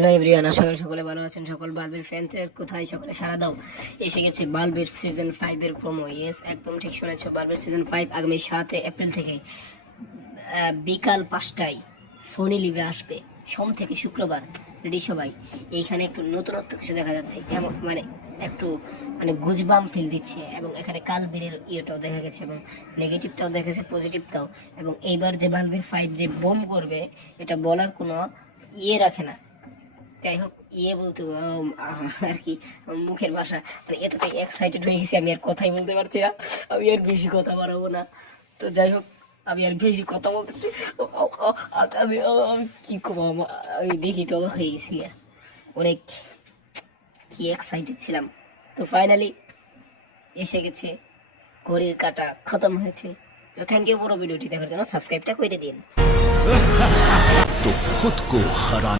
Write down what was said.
Hello everyone আশা সকলে ভালো আছেন। সকল বাল্বের ফ্যান্সের কোথায় সকলে সারা দাও? এসে গেছে বাল্বের সিজন ফাইভের প্রোমো ইয়েস একদম ঠিক শুনেছ, বাল্বের সিজন ফাইভ আগামী সাতে এপ্রিল থেকে বিকাল পাঁচটায় সোনি লিভে আসবে। সোম থেকে শুক্রবার রেডি সবাই। এইখানে একটু নতুনত্ব কিছু দেখা যাচ্ছে। এমন মানে একটু মানে গুজবাম ফিল দিচ্ছে এবং এখানে কালবীরের ইয়েটাও দেখা গেছে এবং নেগেটিভটাও দেখেছে পজিটিভটাও এবং এইবার যে বাল্বের ফাইভ যে বোম করবে, এটা বলার কোনো ইয়ে রাখে না। যাই হোক ইয়ে বলতো আর কি, মুখের ভাষা। মানে এতটাই এক্সাইটেড হয়ে গেছি, আমি আর কথাই বলতে পারছি না। আমি আর বেশি কথা বাড়াবো না। তো যাই হোক আমি আর বেশি কথা বলতে আচ্ছা, আমি কি করব? আমি দেখি তো হয়ে গেছি অনেক কি এক্সাইটেড ছিলাম। তো ফাইনালি এসে গেছে, ঘড়ির কাটা খতম হয়েছে। তো থ্যাংক ইউ পুরো ভিডিওটি দেখার জন্য। সাবস্ক্রাইবটা করে দিন।